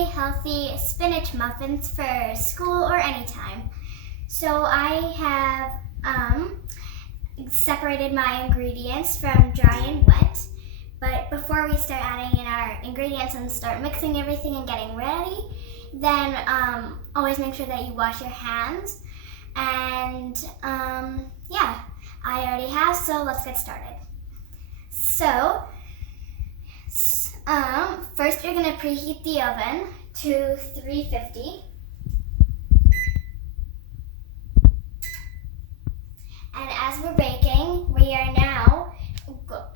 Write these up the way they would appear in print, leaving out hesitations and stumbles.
really healthy spinach muffins for school or anytime. So I have separated my ingredients from dry and wet. But before we start adding in our ingredients and start mixing everything and getting ready, then always make sure that you wash your hands. And yeah, I already have, so let's get started. So first you're gonna preheat the oven to 350. And as we're baking,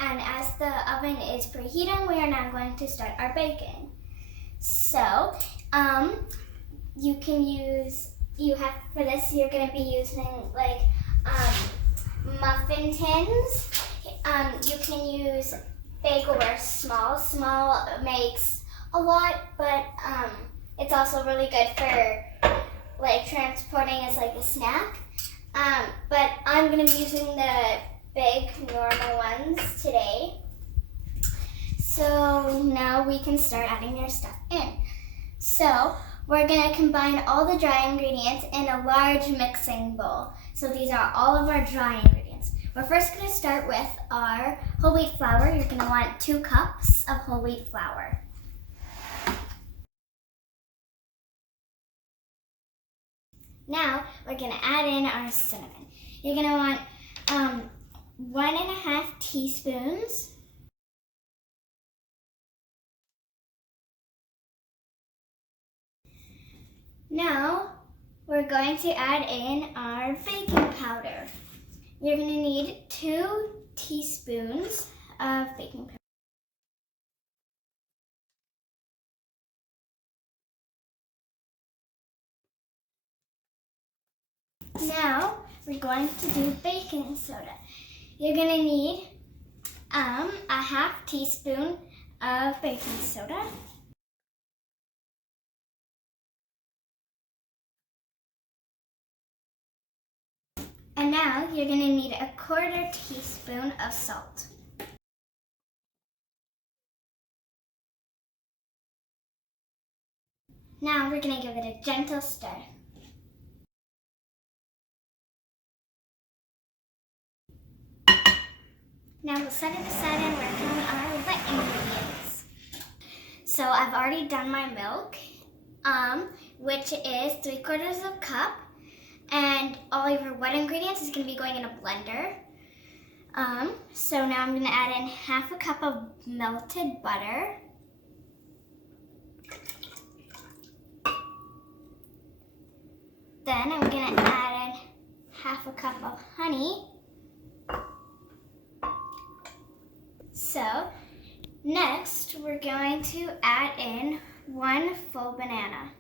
and as the oven is preheating, we are now going to start our baking. So, for this, you're going to be using like muffin tins. You can use big or small. Small makes a lot, but it's also really good for like transporting as like a snack. But I'm going to be using the big normal ones today. So now we can start adding your stuff in. So we're going to combine all the dry ingredients in a large mixing bowl. So these are all of our dry ingredients. We're first going to start with our whole wheat flour. You're going to want 2 cups of whole wheat flour. Now we're going to add in our cinnamon. You're going to want 1.5 teaspoons. Now we're going to add in our baking powder. You're going to need 2 teaspoons of baking powder. Now we're going to do baking soda. You're going to need a 1/2 teaspoon of baking soda. And now you're going to need a 1/4 teaspoon of salt. Now we're going to give it a gentle stir. Now we'll set it aside and work on our wet ingredients. So I've already done my milk, which is 3/4 cup, and all of your wet ingredients is going to be going in a blender. So now I'm going to add in 1/2 cup of melted butter. Then I'm going to add in 1/2 cup of honey. So next we're going to add in 1 full banana.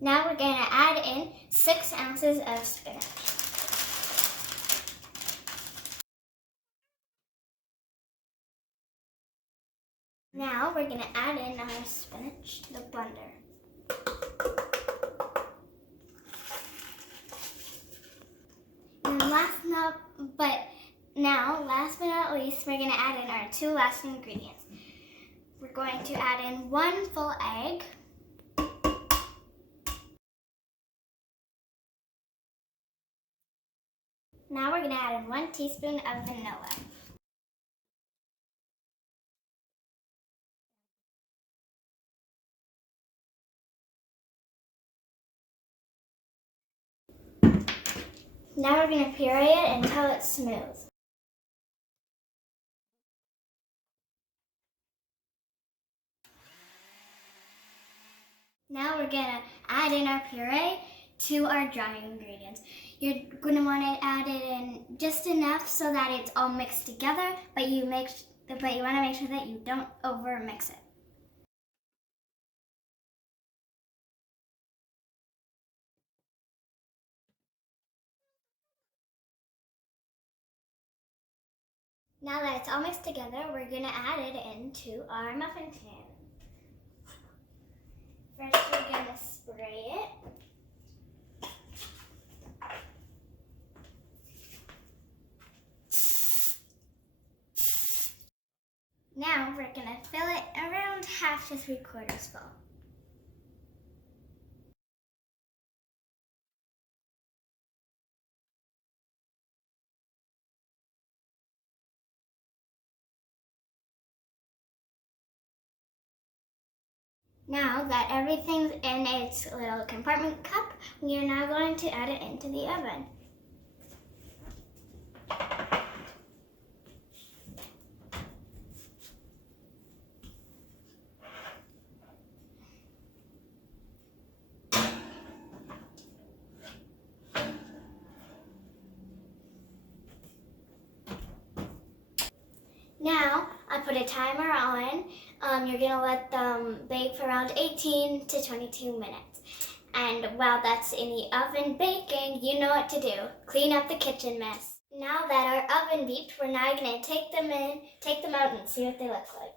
Now we're going to add in 6 ounces of spinach. Now we're going to add in our spinach to the blender. And last but not least, we're going to add in our 2 last ingredients. We're going to add in 1 full egg. Now we're going to add in 1 teaspoon of vanilla. Now we're going to puree it until it's smooth. Now we're going to add in our puree to our dry ingredients. You're going to want to add it in just enough so that it's all mixed together, but you want to make sure that you don't over mix it. Now that it's all mixed together, we're going to add it into our muffin tin. First, we're going to spray it. have, we're gonna fill it around 1/2 to 3/4 full. Now that everything's in its little compartment cup, we are now going to add it into the oven. Now, I put a timer on. You're gonna let them bake for around 18 to 22 minutes. And while that's in the oven baking, you know what to do. Clean up the kitchen mess. Now that our oven beeped, we're now gonna take them out and see what they look like.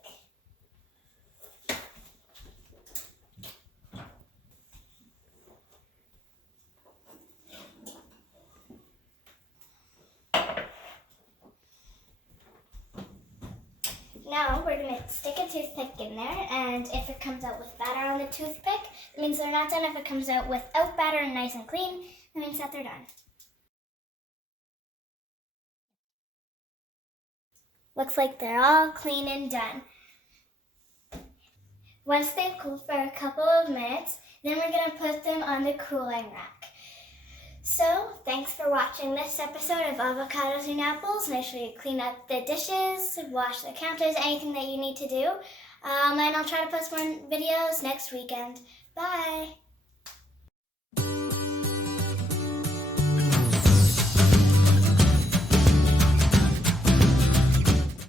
Now we're going to stick a toothpick in there, and if it comes out with batter on the toothpick, it means they're not done. If it comes out without batter and nice and clean, it means that they're done. Looks like they're all clean and done. Once they've cooled for a couple of minutes, then we're going to put them on the cooling rack. So, thanks for watching this episode of Avocados and Apples. Make sure you clean up the dishes, wash the counters, anything that you need to do. And I'll try to post more videos next weekend. Bye!